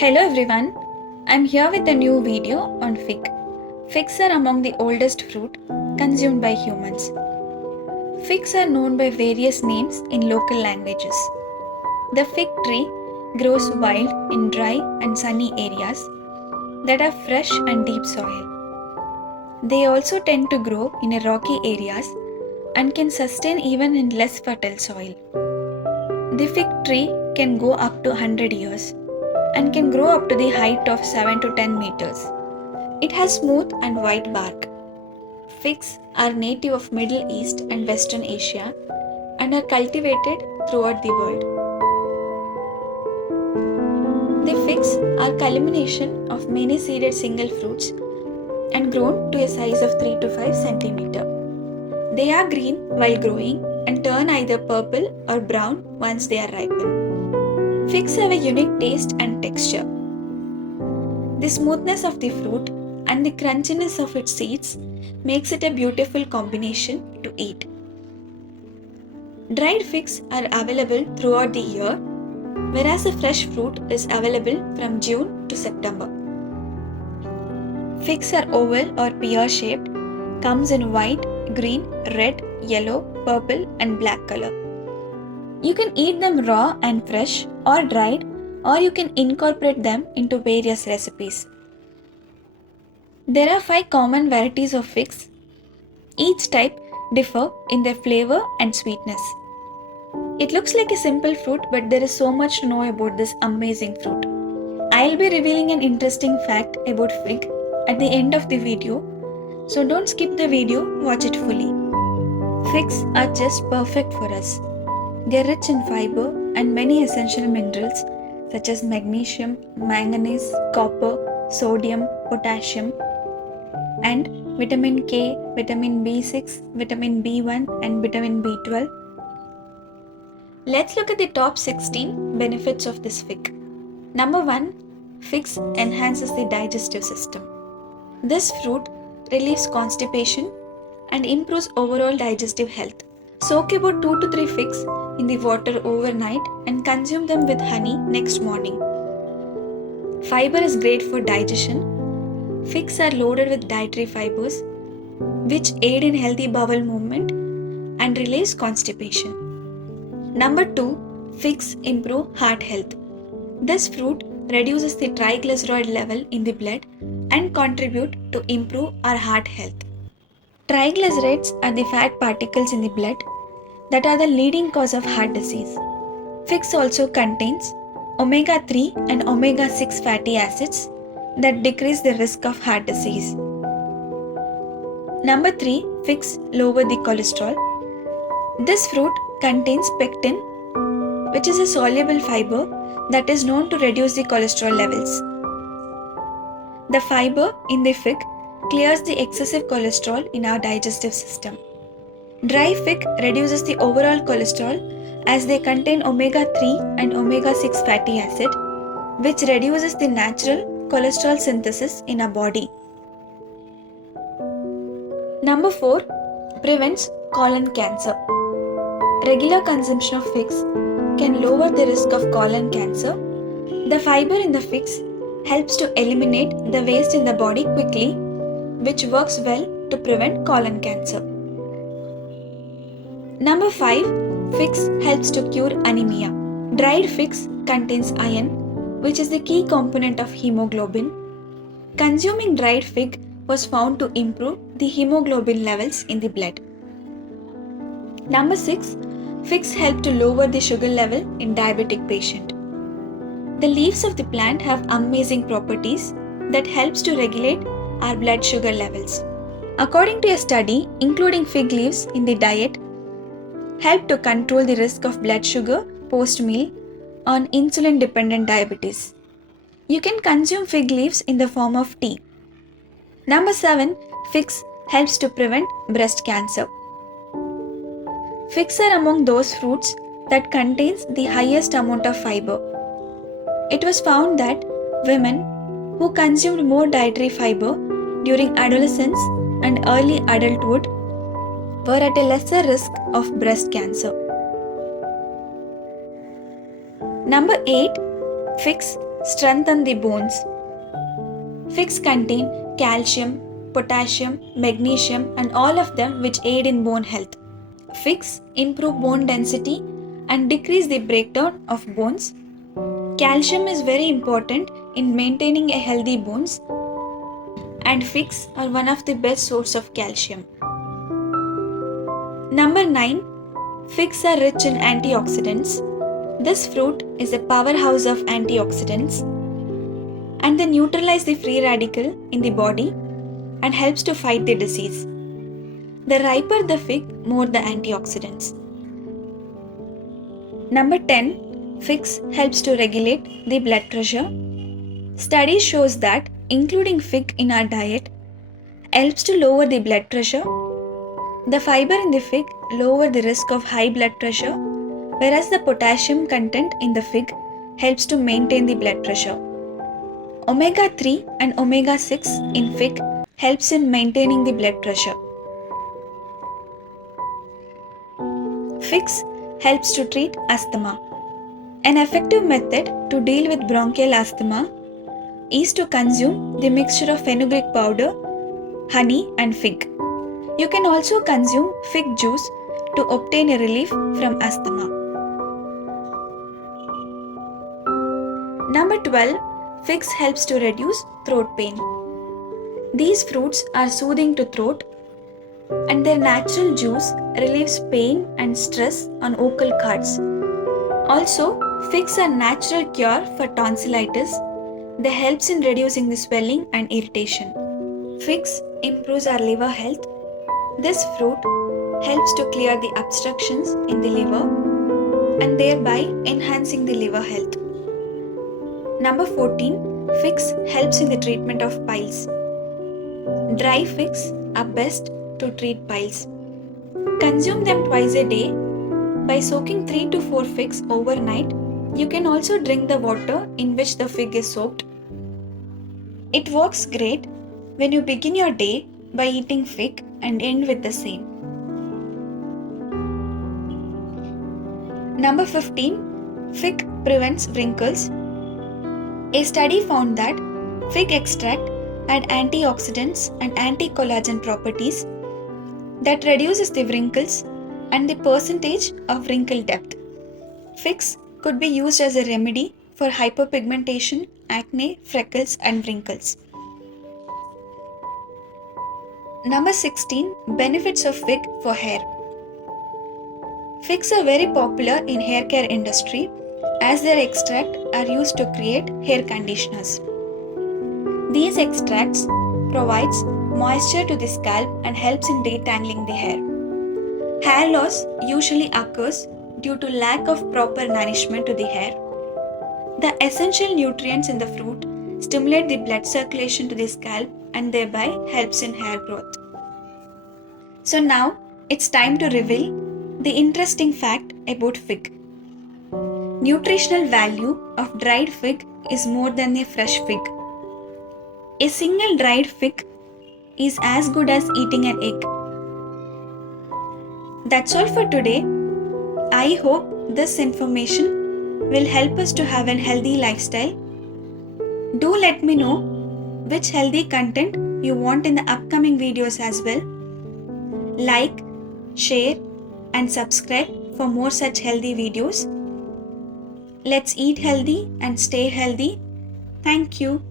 Hello everyone, I'm here with a new video on fig. Figs are among the oldest fruit consumed by humans. Figs are known by various names in local languages. The fig tree grows wild in dry and sunny areas that have fresh and deep soil. They also tend to grow in rocky areas and can sustain even in less fertile soil. The fig tree can go up to 100 years and can grow up to the height of 7 to 10 meters. It has smooth and white bark. Figs are native of Middle East and Western Asia and are cultivated throughout the world. The figs are culmination of many seeded single fruits and grown to a size of 3 to 5 centimeter. They are green while growing and turn either purple or brown once they are ripened. Figs have a unique taste and texture. The smoothness of the fruit and the crunchiness of its seeds makes it a beautiful combination to eat. Dried figs are available throughout the year, whereas the fresh fruit is available from June to September. Figs are oval or pear-shaped, comes in white, green, red, yellow, purple and black color. You can eat them raw and fresh or dried, or you can incorporate them into various recipes. There are 5 common varieties of figs. Each type differ in their flavor and sweetness. It looks like a simple fruit, but there is so much to know about this amazing fruit. I'll be revealing an interesting fact about fig at the end of the video, so don't skip the video, watch it fully. Figs are just perfect for us. They are rich in fiber and many essential minerals such as magnesium, manganese, copper, sodium, potassium, and vitamin K, vitamin B6, vitamin B1 and vitamin B12. Let's look at the top 16 benefits of this fig. Number 1. Figs enhances the digestive system. This fruit relieves constipation and improves overall digestive health. Soak about 2 to 3 figs in the water overnight and consume them with honey next morning. Fiber is great for digestion. Figs are loaded with dietary fibers, which aid in healthy bowel movement and relieves constipation. Number 2. Figs improve heart health. This fruit reduces the triglyceride level in the blood and contribute to improve our heart health. Triglycerides are the fat particles in the blood that are the leading cause of heart disease. Figs also contains omega-3 and omega-6 fatty acids that decrease the risk of heart disease. Number 3. Figs lower the cholesterol. This fruit contains pectin, which is a soluble fiber that is known to reduce the cholesterol levels. The fiber in the fig clears the excessive cholesterol in our digestive system. Dry fig reduces the overall cholesterol as they contain omega-3 and omega-6 fatty acid, which reduces the natural cholesterol synthesis in our body. Number 4. Prevents colon cancer. Regular consumption of figs can lower the risk of colon cancer. The fiber in the figs helps to eliminate the waste in the body quickly, which works well to prevent colon cancer. Number 5. Figs helps to cure anemia. Dried figs contains iron, which is the key component of hemoglobin. Consuming dried fig was found to improve the hemoglobin levels in the blood. Number 6. Figs help to lower the sugar level in diabetic patient. The leaves of the plant have amazing properties that helps to regulate our blood sugar levels. According to a study, including fig leaves in the diet help to control the risk of blood sugar post-meal on insulin-dependent diabetes. You can consume fig leaves in the form of tea. Number 7. Figs helps to prevent breast cancer. Figs are among those fruits that contains the highest amount of fiber. It was found that women who consumed more dietary fiber during adolescence and early adulthood were at a lesser risk of breast cancer. Number 8. Figs strengthen the bones. Figs contain calcium, potassium, magnesium, and all of them which aid in bone health. Figs improve bone density and decrease the breakdown of bones. Calcium is very important in maintaining a healthy bones, and figs are one of the best source of calcium. Number 9. Figs are rich in antioxidants. This fruit is a powerhouse of antioxidants, and they neutralize the free radical in the body and helps to fight the disease. The riper the fig, more the antioxidants. Number 10. Figs helps to regulate the blood pressure. Study shows that including fig in our diet helps to lower the blood pressure. The fiber in the fig lower the risk of high blood pressure, whereas the potassium content in the fig helps to maintain the blood pressure. Omega-3 and omega-6 in fig helps in maintaining the blood pressure. Figs helps to treat asthma. An effective method to deal with bronchial asthma is to consume the mixture of fenugreek powder, honey and fig. You can also consume fig juice to obtain a relief from asthma. Number 12. Figs helps to reduce throat pain. These fruits are soothing to throat, and their natural juice relieves pain and stress on vocal cords. Also, figs are natural cure for tonsillitis. They helps in reducing the swelling and irritation. Figs improves our liver health. This fruit helps to clear the obstructions in the liver and thereby enhancing the liver health. Number 14. Figs helps in the treatment of piles. Dry figs are best to treat piles. Consume them twice a day. By soaking 3 to 4 figs overnight, you can also drink the water in which the fig is soaked. It works great when you begin your day by eating fig and end with the same. Number 15. Fig prevents wrinkles. A study found that fig extract had antioxidants and anti-collagen properties that reduces the wrinkles and the percentage of wrinkle depth. Figs could be used as a remedy for hyperpigmentation, acne, freckles and wrinkles. Number 16. Benefits of fig for hair. Figs are very popular in hair care industry as their extract are used to create hair conditioners. These extracts provides moisture to the scalp and helps in detangling the hair. Hair loss usually occurs due to lack of proper nourishment to the hair. The essential nutrients in the fruit stimulate the blood circulation to the scalp and thereby helps in hair growth. So now it's time to reveal the interesting fact about fig. Nutritional value of dried fig is more than a fresh fig. A single dried fig is as good as eating an egg. That's all for today. I hope this information will help us to have a healthy lifestyle. Do let me know which healthy content you want in the upcoming videos as well. Like, share and subscribe for more such healthy videos. Let's eat healthy and stay healthy. Thank you.